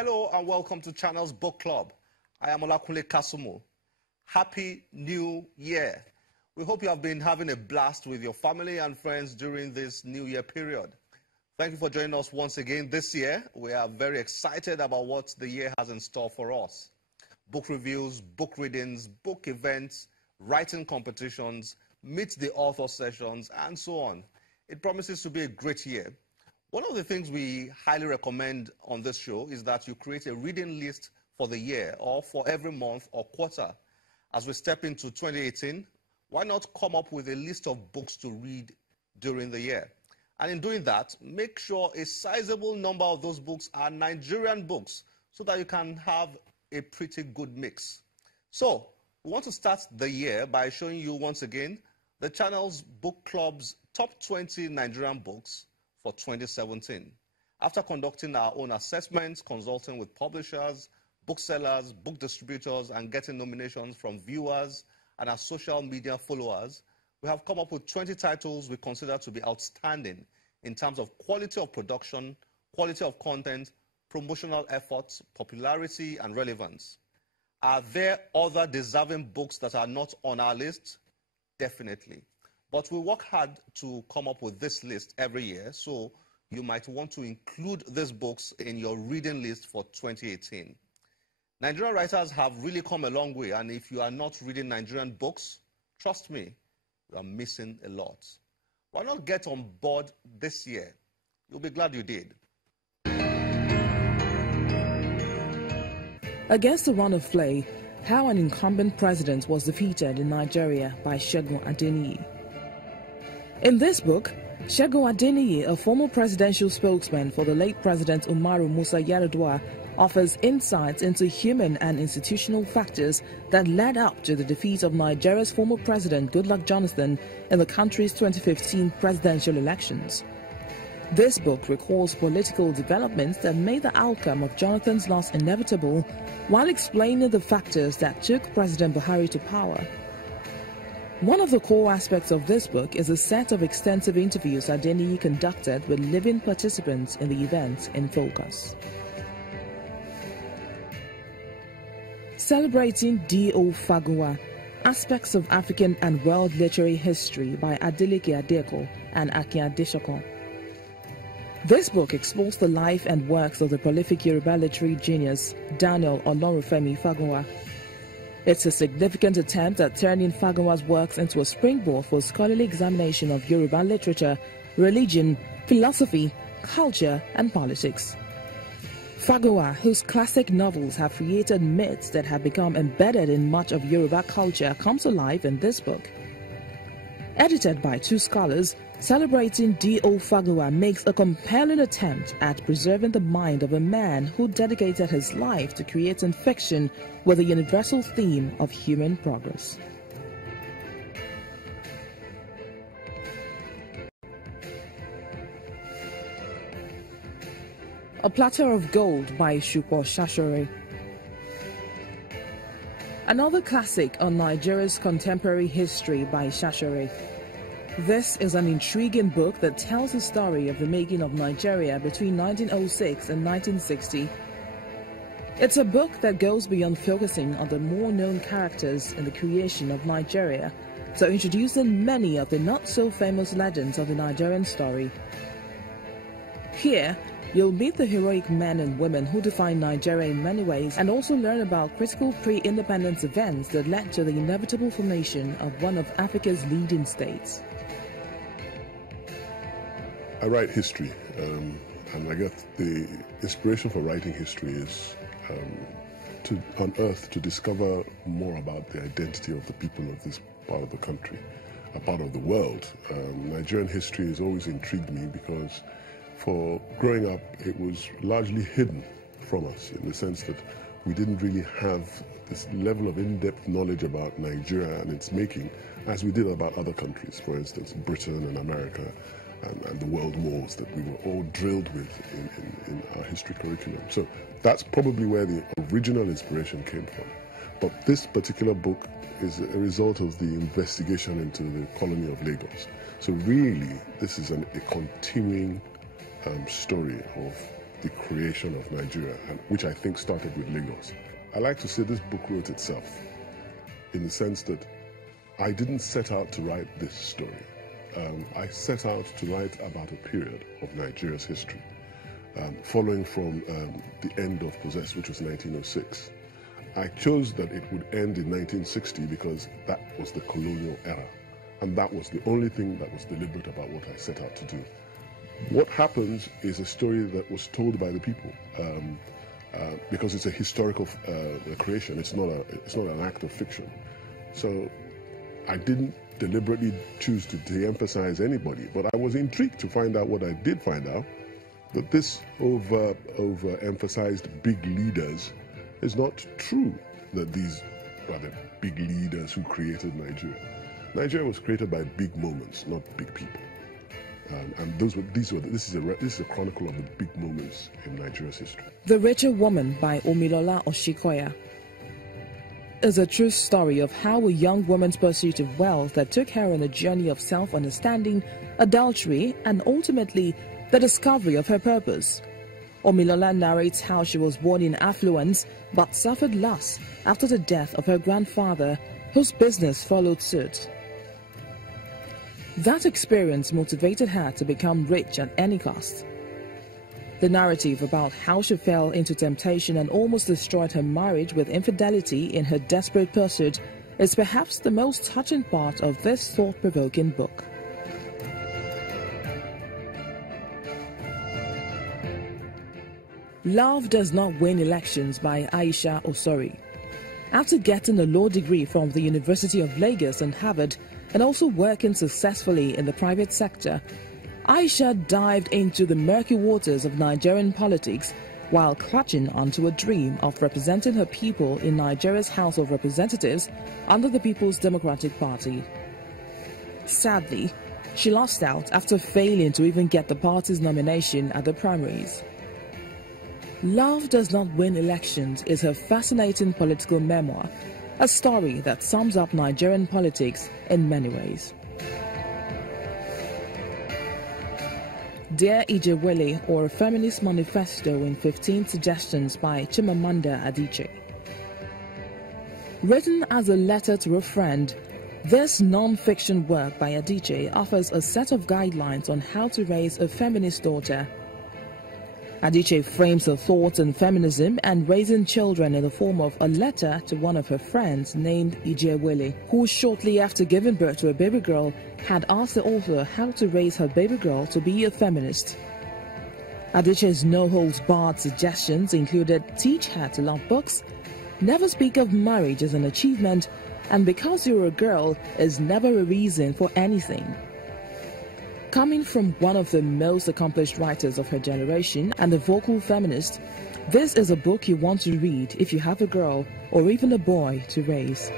Hello and welcome to Channel's Book Club. I am Olakunle Kasumu. Happy New Year. We hope you have been having a blast with your family and friends during this New Year period. Thank you for joining us once again this year. We are very excited about what the year has in store for us. Book reviews, book readings, book events, writing competitions, meet the author sessions, and so on. It promises to be a great year. One of the things we highly recommend on this show is that you create a reading list for the year or for every month or quarter. As we step into 2018, why not come up with a list of books to read during the year? And in doing that, make sure a sizable number of those books are Nigerian books so that you can have a pretty good mix. So, we want to start the year by showing you once again the channel's book club's top 20 Nigerian books for 2017. After conducting our own assessments, consulting with publishers, booksellers, book distributors, and getting nominations from viewers and our social media followers, we have come up with 20 titles we consider to be outstanding in terms of quality of production, quality of content, promotional efforts, popularity, and relevance. Are there other deserving books that are not on our list? Definitely. But we work hard to come up with this list every year, so you might want to include these books in your reading list for 2018. Nigerian writers have really come a long way, and if you are not reading Nigerian books, trust me, you are missing a lot. Why not get on board this year? You'll be glad you did. Against the run of play, how an incumbent president was defeated in Nigeria by Segun Adeniyi. In this book, Segun Adeniyi, a former presidential spokesman for the late President Umaru Musa Yar'Adua, offers insights into human and institutional factors that led up to the defeat of Nigeria's former president Goodluck Jonathan in the country's 2015 presidential elections. This book recalls political developments that made the outcome of Jonathan's loss inevitable, while explaining the factors that took President Buhari to power. One of the core aspects of this book is a set of extensive interviews Adeniyi conducted with living participants in the events in focus. Celebrating D.O. Fagunwa, Aspects of African and World Literary History by Adeleke Adeko and Akin Adesokon. This book explores the life and works of the prolific Yoruba literary genius Daniel Olorunfemi Fagunwa. It's a significant attempt at turning Fagunwa's works into a springboard for scholarly examination of Yoruba literature, religion, philosophy, culture, and politics. Fagunwa, whose classic novels have created myths that have become embedded in much of Yoruba culture, comes alive in this book. Edited by two scholars, Celebrating D.O. Fagunwa makes a compelling attempt at preserving the mind of a man who dedicated his life to creating fiction with a universal theme of human progress. A Platter of Gold by Shupo Shashore. Another classic on Nigeria's contemporary history by Shashore. This is an intriguing book that tells the story of the making of Nigeria between 1906 and 1960. It's a book that goes beyond focusing on the more known characters in the creation of Nigeria, so introducing many of the not-so-famous legends of the Nigerian story. Here, you'll meet the heroic men and women who define Nigeria in many ways, and also learn about critical pre-independence events that led to the inevitable formation of one of Africa's leading states. I write history, and I guess the inspiration for writing history is to unearth, to discover more about the identity of the people of this part of the country, a part of the world. Nigerian history has always intrigued me because for growing up, it was largely hidden from us in the sense that we didn't really have this level of in-depth knowledge about Nigeria and its making as we did about other countries, for instance, Britain and America, and the world wars that we were all drilled with in our history curriculum. So that's probably where the original inspiration came from. But this particular book is a result of the investigation into the colony of Lagos. So really, this is a continuing story of the creation of Nigeria, which I think started with Lagos. I like to say this book wrote itself, in the sense that I didn't set out to write this story. I set out to write about a period of Nigeria's history, following from the end of possess, which was 1906. I chose that it would end in 1960 because that was the colonial era, and that was the only thing that was deliberate about what I set out to do. What happens is a story that was told by the people, because it's a historical creation. It's not an act of fiction. So I didn't deliberately choose to de-emphasize anybody, but I was intrigued to find out what I did find out, that this overemphasized big leaders is not true, that these are the big leaders who created Nigeria. Nigeria was created by big moments, not big people. And this is a chronicle of the big moments in Nigeria's history. The Richer Woman by Omilola Oshikoya is a true story of how a young woman's pursuit of wealth that took her on a journey of self-understanding, adultery, and ultimately the discovery of her purpose. Omilola narrates how she was born in affluence but suffered loss after the death of her grandfather, whose business followed suit. That experience motivated her to become rich at any cost. The narrative about how she fell into temptation and almost destroyed her marriage with infidelity in her desperate pursuit is perhaps the most touching part of this thought-provoking book. Love Does Not Win Elections by Aisha Osori. After getting a law degree from the University of Lagos and Harvard, and also working successfully in the private sector, Aisha dived into the murky waters of Nigerian politics while clutching onto a dream of representing her people in Nigeria's House of Representatives under the People's Democratic Party. Sadly, she lost out after failing to even get the party's nomination at the primaries. Love Does Not Win Elections is her fascinating political memoir, a story that sums up Nigerian politics in many ways. Dear Willy, or a Feminist Manifesto in 15 Suggestions by Chimamanda Adichie. Written as a letter to a friend, this non-fiction work by Adichie offers a set of guidelines on how to raise a feminist daughter. Adichie frames her thoughts on feminism and raising children in the form of a letter to one of her friends named Willy, who shortly after giving birth to a baby girl had asked the author how to raise her baby girl to be a feminist. Adichie's no-holds-barred suggestions included teach her to love books, never speak of marriage as an achievement, and because you're a girl is never a reason for anything. Coming from one of the most accomplished writers of her generation and a vocal feminist, this is a book you want to read if you have a girl or even a boy to raise.